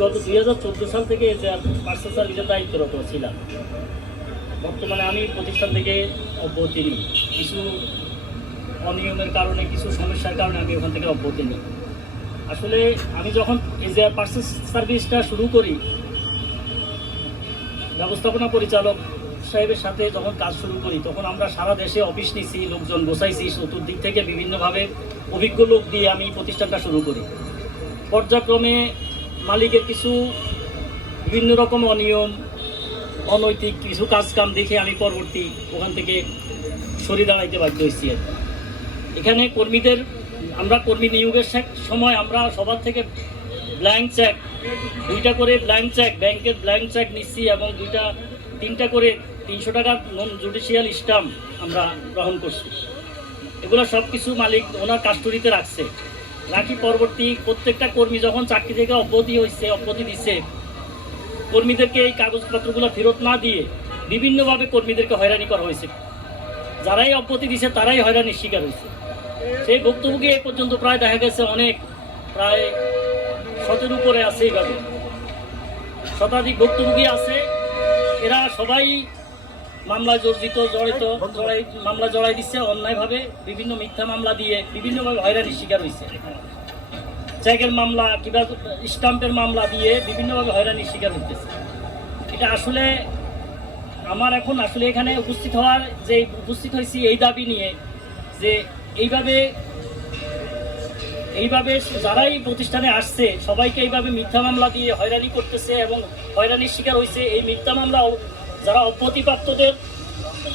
গত 2014 সাল থেকে যে পার্সেল সার্ভিসের দায়িত্বরত ছিলাম। বর্তমানে আমি প্রতিষ্ঠান থেকে অব্যাহতি নিই। কিছু অনিয়মের কারণে, কিছু সমস্যার কারণে আমি ওখান থেকে অব্যাহতি নিই। আসলে আমি যখন এই যে পার্সেল সার্ভিসটা শুরু করি, ব্যবস্থাপনা পরিচালক সাহেবের সাথে যখন কাজ শুরু করি, তখন আমরা সারা দেশে অফিস নিছি, লোকজন বসাইছি, চতুর্দিক থেকে বিভিন্নভাবে অভিজ্ঞ লোক দিয়ে আমি প্রতিষ্ঠানটা শুরু করি। পর্যায়ক্রমে মালিকের কিছু বিভিন্ন রকম অনিয়ম, অনৈতিক কিছু কাজকাম দেখে আমি পরবর্তী ওখান থেকে সরে দাঁড়াইতে বাধ্য হয়েছি। এখানে কর্মীদের, আমরা কর্মী নিয়োগের সময় আমরা সবার থেকে ব্ল্যাঙ্ক চেক, 2টা করে ব্ল্যাঙ্ক চেক, ব্যাংকের ব্ল্যাঙ্ক চেক নিচ্ছি এবং 3টা করে 300 টাকার নন জুডিশিয়াল স্টাম্প আমরা গ্রহণ করছি। এগুলো সব কিছু মালিক ওনার কাস্টডিতে রাখি পরবর্তী প্রত্যেকটা কর্মী যখন চাকরি থেকে অব্যাহতি দিচ্ছে, কর্মীদেরকে এই কাগজপত্রগুলো ফেরত না দিয়ে বিভিন্নভাবে কর্মীদেরকে হয়রানি করা হয়েছে। যারাই অব্যাহতি দিচ্ছে তারাই হয়রানির শিকার হয়েছে। সেই ভুক্তভোগী এই পর্যন্ত প্রায় দেখা গেছে প্রায় 100-এর উপরে আছে। এইভাবে শতাধিক ভুক্তভোগী আছে। এরা সবাই মামলায় মামলা জড়াই দিচ্ছে অন্যায়ভাবে, বিভিন্ন মিথ্যা মামলা দিয়ে বিভিন্নভাবে হয়রানির শিকার হয়েছে। চেকের মামলা কিংবা স্টাম্পের মামলা দিয়ে বিভিন্নভাবে হয়রানির শিকার হতেছে। এটা আসলে আমার এখন এখানে উপস্থিত হয়েছি এই দাবি নিয়ে যে এইভাবে যারাই প্রতিষ্ঠানে আসছে সবাইকে এইভাবে মিথ্যা মামলা দিয়ে হয়রানি করতেছে এবং হয়রানির শিকার হয়েছে। এই মিথ্যা মামলা যারা অব্যাহতিপ্রাপ্তদের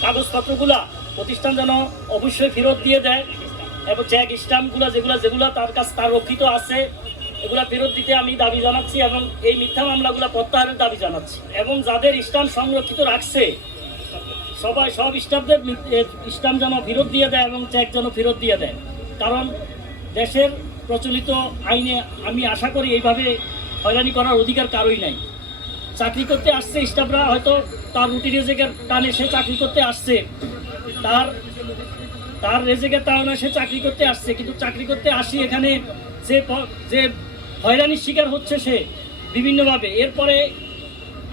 কাগজপত্রগুলা প্রতিষ্ঠান যেন অবশ্যই ফেরত দিয়ে দেয় এবং চেক স্টাম্পগুলো যেগুলো তার রক্ষিত আছে এগুলা ফেরত দিতে আমি দাবি জানাচ্ছি এবং এই মিথ্যা মামলাগুলো প্রত্যাহারের দাবি জানাচ্ছি। এবং যাদের স্টাম্প সংরক্ষিত রাখছে সব স্টাফদের স্টাম্প যেন ফেরত দিয়ে দেয় এবং চেক যেন ফেরত দিয়ে দেয়। কারণ দেশের প্রচলিত আইনে আমি আশা করি এইভাবে হয়রানি করার অধিকার কারোই নাই। চাকরি করতে আসছে স্টাফরা, হয়তো তার রুটি রেজেকের টানে সে চাকরি করতে আসছে, তার রেজেকের টানে সে চাকরি করতে আসছে, কিন্তু চাকরি করতে আসি এখানে যে হয়রানির শিকার হচ্ছে সে বিভিন্নভাবে। এরপরে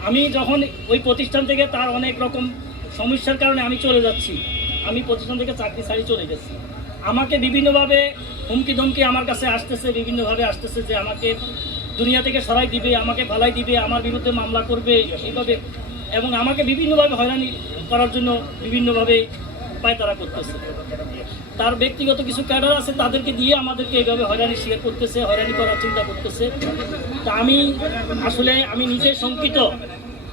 আমি যখন ওই প্রতিষ্ঠান থেকে তার অনেক রকম সমস্যার কারণে আমি চলে যাচ্ছি, আমি প্রতিষ্ঠান থেকে চাকরি ছাড়ি চলে গেছি। আমাকে বিভিন্নভাবে হুমকি ধমকি আমার কাছে বিভিন্নভাবে আসতেছে যে আমাকে দুনিয়া থেকে সরাই দিবে, আমাকে ফালাই দিবে, আমার বিরুদ্ধে মামলা করবে এইভাবে, এবং আমাকে বিভিন্নভাবে হয়রানি করার জন্য বিভিন্নভাবে পায়তারা করতেছে। তার ব্যক্তিগত কিছু ক্যাডার আছে, তাদেরকে দিয়ে আমাদেরকে এইভাবে হয়রানি শিকার করতেছে, হয়রানি করার চিন্তা করতেছে। তা আমি নিজে শঙ্কিত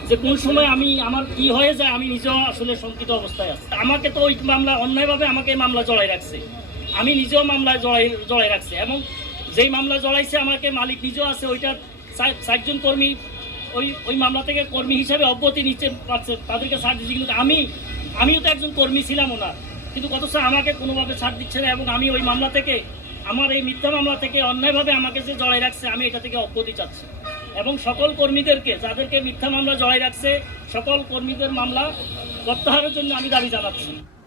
যে কোন সময় আমার কি হয়ে যায়, আমি নিজেও আসলে শঙ্কিত অবস্থায় আছি। আমাকে তো ওই মামলা অন্যায়ভাবে আমাকে মামলা জড়াই রাখছে, আমি নিজেও মামলায় জড়াই রাখছে এবং যেই মামলা জড়াইছে আমাকে মালিক নিজেও আছে। ওইটার 60 জন কর্মী ওই মামলা থেকে কর্মী হিসাবে অব্যাহতি নিচ্ছে পারছে, তাদেরকে ছাড় দিচ্ছে। কিন্তু আমিও তো একজন কর্মী ছিলাম ওনার, কিন্তু অথচ আমাকে কোনোভাবে ছাড় দিচ্ছে না এবং আমি ওই মামলা থেকে, আমার এই মিথ্যা মামলা থেকে অন্যায়ভাবে আমাকে যে জড়াই রাখছে, আমি এটা থেকে অব্যাহতি চাচ্ছি। এবং সকল কর্মীদেরকে, যাদেরকে মিথ্যা মামলা জড়াই রাখছে, সকল কর্মীদের মামলা প্রত্যাহারের জন্য আমি দাবি জানাচ্ছি।